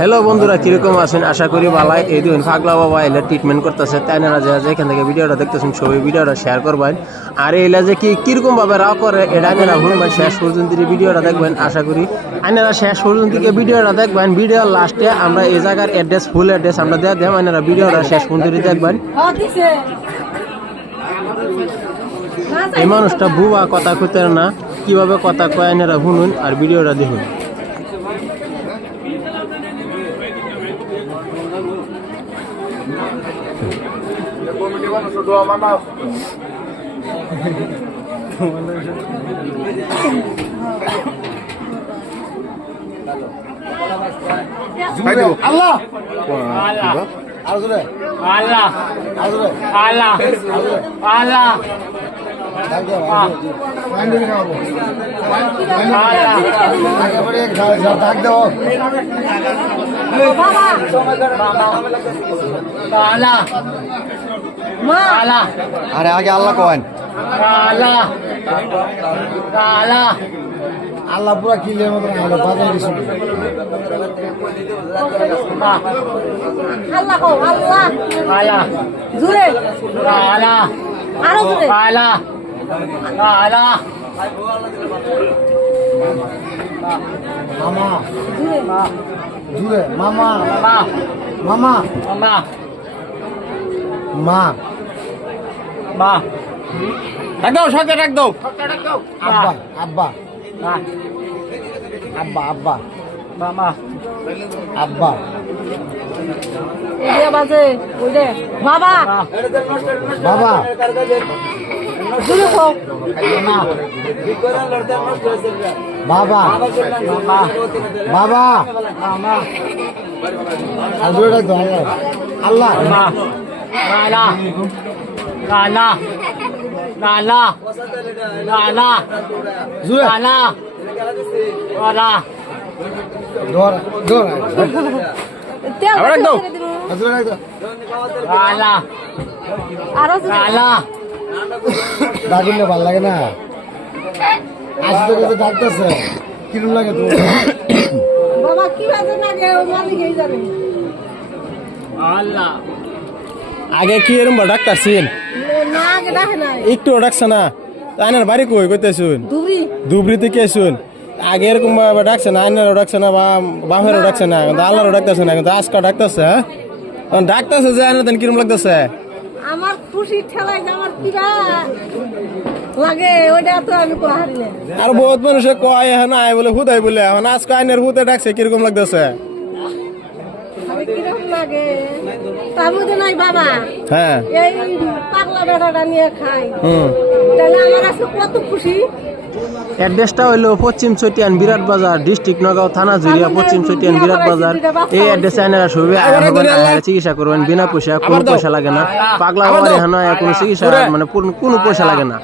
Hello বন্ধুরা, কিরকম আছেন? আশা করি ভালাই। এই দিন পাগলা বাবা এলে ট্রিটমেন্ট করতেছে, তাই না? যে এখান থেকে ভিডিওটা দেখতেছেন, সবাই ভিডিওটা শেয়ার করবেন। আর এলা যে কিরকম ভাবে রাও করে এটা আপনারা শুনবেন, শেষ পর্যন্ত ভিডিওটা দেখবেন। আশা করি আপনারা শেষ পর্যন্ত ভিডিওটা দেখবেন। ভিডিওর লাস্টে আমরা এই জায়গার অ্যাড্রেস, ফুল অ্যাড্রেস আমরা দিয়ে দেব, আপনারা ভিডিওটা শেষ পর্যন্ত দেখবেন। এই মানুষটা বুবা, কথা কইতে না, কিভাবে কথা কয় আপনারা শুনুন আর ভিডিওটা দেখুন। আল্লাহ আল্লাহ আল্লাহ আল্লাহ আরে আগে আল্লাহ কয়েন আল্লাহ পুরা কিলের মতো বাজার কিছু আল্লাহ কও আল্লাহ আল্লাহ জুরে আল্লাহ আরো জুরে আল্লাহ আল্লাহ মামা জুরে জুড়ে মামা মা মামা মা মা মা একদম সঙ্গে একদম আব্বা আব্বা মা আব্বা আব্বা মামা আব্বা ওইটা বাজে ওইটা বাবা বাবা জুরে কও বাবা বাবা মামা আর জোরে ডাক দাও আল্লাহ মা নানা নানা নানা নানা জোরে নানা নানা ধর ধর তেল আবার একদম। জোরে ডাক দাও নানা আরো জুরে নানা ডাকিলে ভাল লাগে না আসতে করতে ডাকতেছে কিরম লাগে তো বাবা কি বাজে না গে ও মালি গই যাবে আল্লাহ আগে কি এরম ডাক্তার ছিলেন? না গে ডাকে নাই একটু ডাকছে না, আইনার বাড়ি কই কইতেছুন? দুবরি ধুবড়িতে কে শুন? আগে এরকম ভাবে ডাকছে না, আইনারও ডাকছে না, বা বাপেরও ডাকছে না, কিন্তু আল্লাহরও ডাকতেছে না, কিন্তু আজকে ডাকতেছে। হ্যাঁ ডাকতেছে যে আইনার কিরম লাগতেছে? আমার খুশি ঠেলাই আমার কিরা লাগে ওইটা তো আমি কোন হারি না আর বহুত মানুষে কয় এখন আয় বলে হুদাই বলে, এখন আজকে আইনের হুদে ডাকছে, কিরকম লাগতেছে? আমি কিরকম লাগে তা বুঝে নাই বাবা হ্যাঁ এই পাগলা বেটাটা নিয়ে খাই হুম। তাহলে আমার আজকে কত খুশি। অ্যাড্রেসটা হইলো পশ্চিম চটিয়ান বিরাট বাজার, ডিস্ট্রিক্ট নগাঁও, থানা জুড়িয়া, পশ্চিম চটিয়ান বিরাট বাজার। এই অ্যাড্রেসে আইনারা সবাই আয়া চিকিৎসা করবেন বিনা পয়সা, কোনো পয়সা লাগে না। পাগলা বাবার এখানে কোনো চিকিৎসা মানে কোনো পয়সা লাগে না।